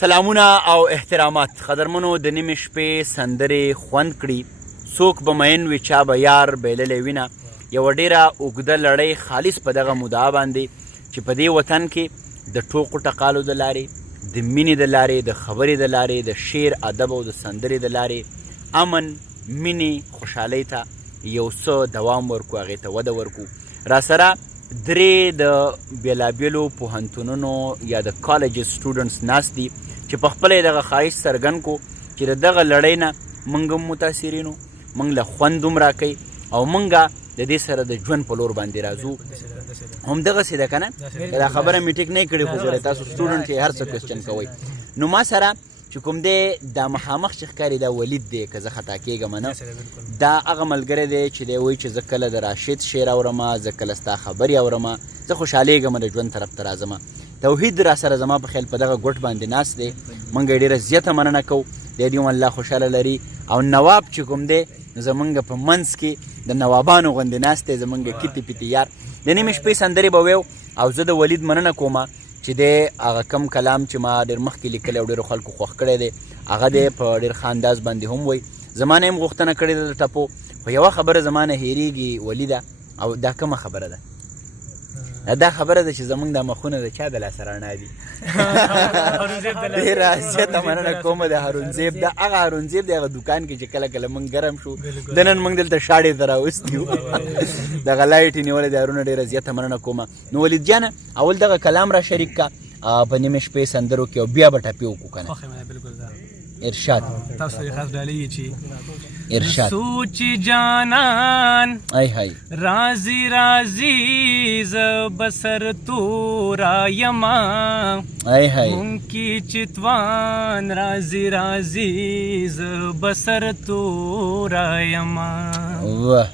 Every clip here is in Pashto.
سلامونه او احترامات قدرمنو د نیمې شپې سندرې خوند کړي څوک به مین وي چا به یار بایللی وینه یوه ډېره اوږده لړۍ خالص په دغه مدعا باندې چې په دې وطن کې د ټوکو ټقالو د لارې د مینې د لارې د خبرې د لارې د شعر ادب او د سندرې د لارې امن مینې خوشحالۍ ته یو څه دوام ورکو هغې ته وده ورکو راسره درې د بېلابېلو پوهنتونونو یا د کالجز سټوډنټس ناست دي چې په خپله یې دغه خواهش څرګند کړو چې د دغه لړۍ نه موږ هم متاثرین وو موږ له خوند هم راکوي او موږ د دې سره د ژوند په لور باندې راځو همدغسې ده که نه دا خبره مې ټیک نه کړې خو ګورئ تاسو سټوډنټ یې هر څه کوېسچن کوئ نو ما سره چې کوم دی دا مخامخ چې ښکاري دا ولید دی که زه خطا کېږم نه دا هغه ملګری دی چې دی وایي چې زه کله د راشد شعر اورم زه کله ستا خبرې اورم زه خوشحالېږم د ژوند طرف ته راځم توحید را سره زما په خیال په دغه ګوټ باندې ناست دی موږ یې ډېره زیاته مننه کوو دی دې هم الله خوشحاله لري او نواب چې کوم دی زمونږ په منځ کې د نوابانو غوندې ناست دی زمونږ کتي پیتي یار د نیمې شپې سندرې به ویو او زه د ولید مننه کوم چې دی هغه کم کلام چې ما ډېر مخکې لیکلی او ډېرو خلکو خوښ کړی دی هغه دی په ډېر ښه انداز باندې هم وایي زما نه هم غوښتنه کړې ده د ټپو خو یوه خبره زما نه هېرېږي ولیده او دا کومه خبره ده دا خبره ده چې زمونږ دا مخونه د چا د لاسه رڼا دي ډېره زیاته مننه کوم د هارونزیب دا هغه هارونزیب دی هغه دوکان کې چې کله کله موږ ګرم شو د نن موږ دلته شاړې ته راوستي وو دغه لایټ یې نیولی دی هارونه ډېره زیاته مننه کوم نو ولید جانه اول دغه کلام را شریک کا په نیمې شپې سندرو کې او بیا به ټپې وکړو که نه ارشاد تاسو یې خاص ډالۍ چې ارشاد سوچ جانان ای های رازی رازی ز بسر تو رایما ای های مونکی چتوان رازی رازی ز بسر تو رایما واه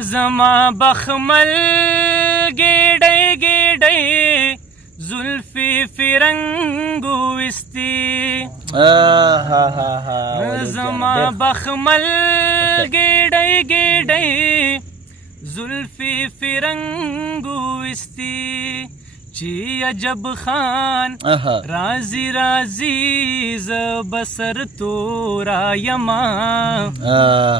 زما بخمل گیڑی گیڑی زلفی فرنگو وستی زما بخمل گیڑی گیڑی زلفی فرنگو وستی چی عجب خان رازی رازی ز بسر تو رایما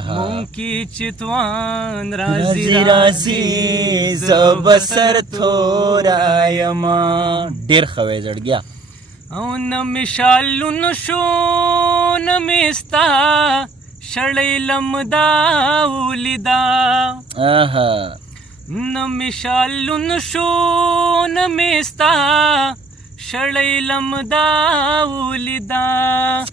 مونکی چتوان رازی رازی ز بسر تو رایما ډیر خوي زړګیا او نمشالون شو نمستا شړې لمدا ولیدا نمشالون شو نمستا شړې لمدا ولیدا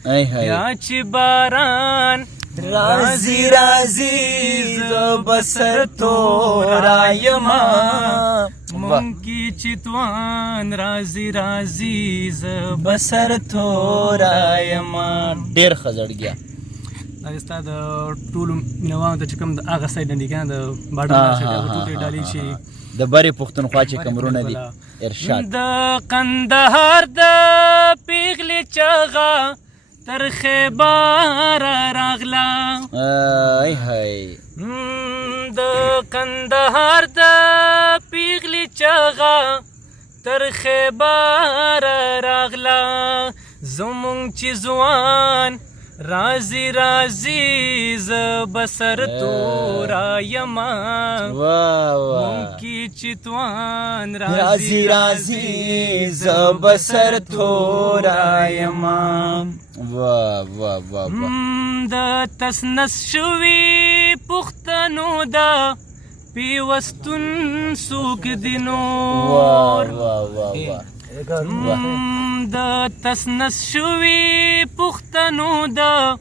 یا چې باران رازی رازی ز بسر تو رایما مونکی چتوان رازی رازی ز بسر تو رایما ډیر خزړګیا دا ستا د ټولو مینوانو ته چې کوم د هغه سایډ نه دي که نه د باډر سایډ هغه ټول یې ډالۍ چې د برې پښتونخوا چې کمرونه دي ارشاد د قندهار د پیغلې چغه تر خیبر راغله ای های د قندهار د پیغلې چغه تر خیبر راغله زمونږ چې ځوان رازی رازی ز بسر تو رایما مونکی چتوان رازی رازی ز بسر تو رایما واہ واہ واہ د تسنس شوی پختنو دا پیوستون سوک دینور واہ واہ واہ د تسنس شوی پختنو دا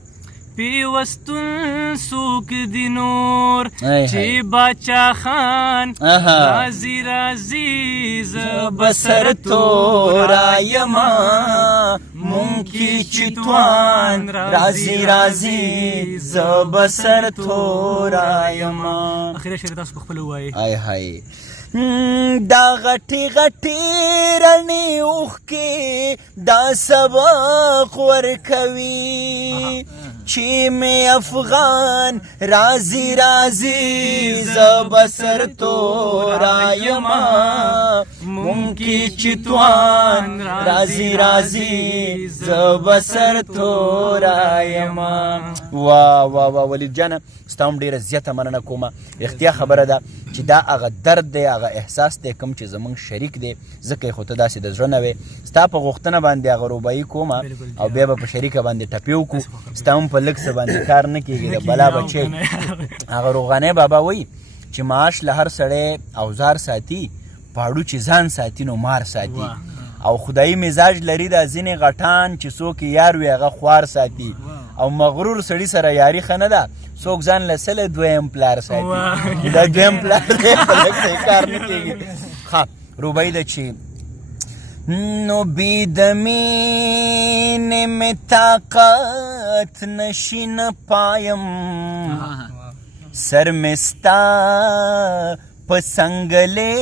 پیوستون سوک دی نور چی باچا خان رازی رازی ز بسر تو رایما مونکی چتوان رازی رازی ز بسر تو رایما اخیره شعر تاسو خپل وایي ای های دا غټي غټي رڼې اوښکې دا سبق ورکوي چې مې افغان رازي رازي ز بسر تو رايما کوونکی چې توان راځي راځي زه به سر تورایم. واه واه واه ولید جانه ستا هم ډېره زیاته مننه کومه. رښتیا خبره ده چې دا هغه درد دی هغه احساس دی کوم چې زموږ شریک دی ځکه یې خو ته داسې د زړه نه وې. ستا په غوښتنه باندې هغه روبایي کومه او بیا به په شریکه باندې ټپې وکړو. ستا هم په لږ څه باندې کار نه کېږي د بلا بچی. هغه روغانۍ بابا وایي چې معاش له هر سړی اوزار ساتي پاړو چې ځان ساتي نو مار ساتي. او خدایي مزاج لري دا ځینې غټان چې څوک یار وي هغه خوار ساتي. او مغرور سړي سره یاري ښه نه ده څوک ځان له سله دویم پلار ساتي. دا دویم پلار دی په لږ څه کار نه کېږي. ښه روبایي ده چې نو بی د مینې مې طاقت نشي نه پایم سر مې ستا په سنګلې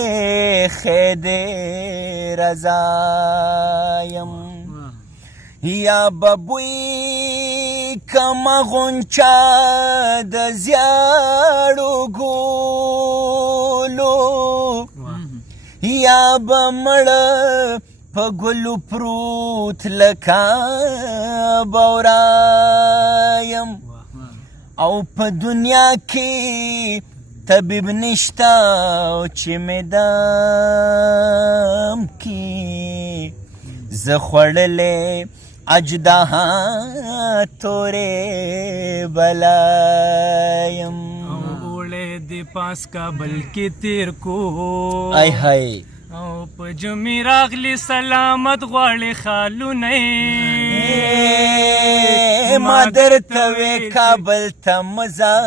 خیدې رضایم یا به بوی کمه غونچه د زیاړو ګلو یا به مړه په ګلو پروت لکه بورایم او په دنیا کې طبیب نشتا چې مې دم کې زه خوړلې اجدها تورې بلایم اوړې د پاس کابل کې تیر کو ای های او په جمی راغلی سلامت غواړي خالونه ما درته وې کابل ته مزه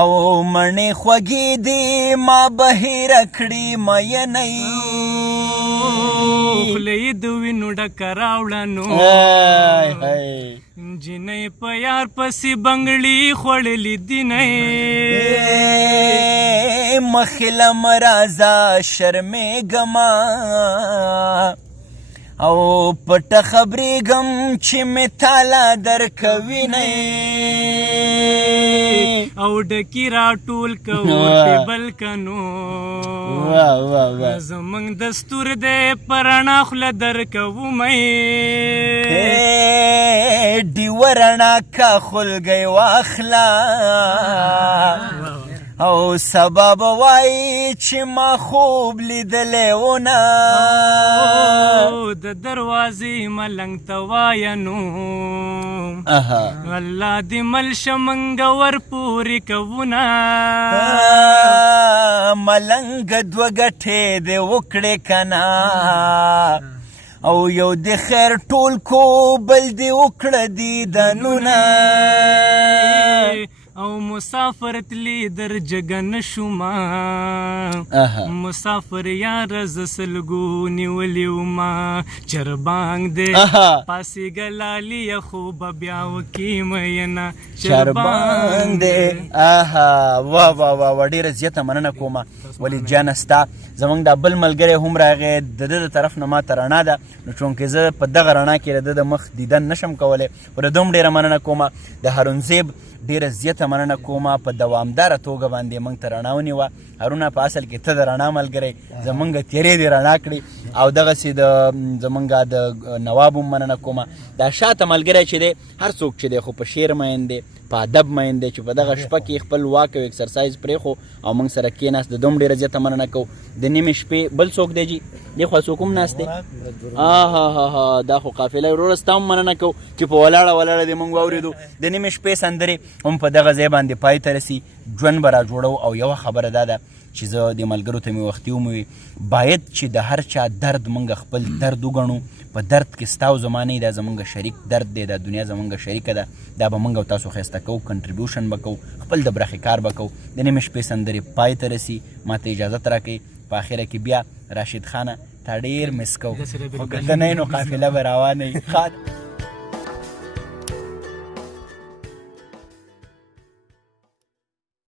او مڼې خوږې دي ما بهیره کړي مینۍ خولې د وینو ډکه راوړه نو جنۍ په یار پسې بنګړي خوړلې دینۍ مخې له مه راځه شرمېږمه او پټه خبرېږم چې مې تاله درکوینۍ او ډکی راټول کوو ټیبل کنو زمونږ دستور دی په رڼا خوله درکوو مې ډیوه رڼا کا خلګۍ واخله او سبا به وایي چې ما خوب لیدلی ونه د دروازې ملنګ ته وایه نو الله دې ملشه منګه ور پورې کوونه ملنګ دوه ګټې دې وکړې که نه او یو د خیر ټول کو بل دې وکړه دیدنونه او مسافر تلی در جگن شما مسافر یار ز سلګو نیولیو ما چربانګ دې پاسی ګلالی خوب بیا وکی مینا چربانګ دې واه واه واه ډیره زیاته مننه کومه ولید جان ستا زمونږ دا بل ملګری هم راغی د ده د طرف نه ماته رڼا ده نو چونکې زه په دغه رڼا کې د ده د مخ دیدن نشم کولی خو د ده هم ډېره مننه کومه د هارونزیب ډیره زیاته مننه کومه په دوامداره توګه باندې موږ ته رڼا ونیوه هارونه په اصل کې ته د رڼا ملګری زمونږ تیرې دې رڼا کړي او دغسې د زمونږ د نواب هم مننه کومه دا شاته ملګری چې دی هر څوک چې دی خو په شعر مین دی په ادب مین دی چې په دغه شپه کې خپل واک او اکسرسایز پرېښو او موږ سره کېناست د ده هم ډېره زیاته مننه کوو د نیمې شپې بل څوک دی جي دې خوا څوک هم ناست دی دا خو قافله وروره ستا هم مننه کوو چې په ولاړه ولاړه دې موږ واورېدو د نیمې شپې سندرې هم په دغه ځای باندې پای ته رسي ژوند به را جوړو او یوه خبره دا ده چې زه د ملګرو ته مې وختي وموي باید چې د هر چا درد موږ خپل درد وګڼو په درد کې ستا او زما نه دا زموږ شریک درد دی دا دنیا زموږ شریکه ده دا به موږ او تاسو ښایسته کوو کنټریبیوشن به کوو خپل د برخې کار به کوو د نیمې شپې سندرې پای ته رسي ما ته اجازت راکوي په اخره کې بیا راشد خانه تا ډېر مس کوو خو که ته نه یې نو قافله به روانه وي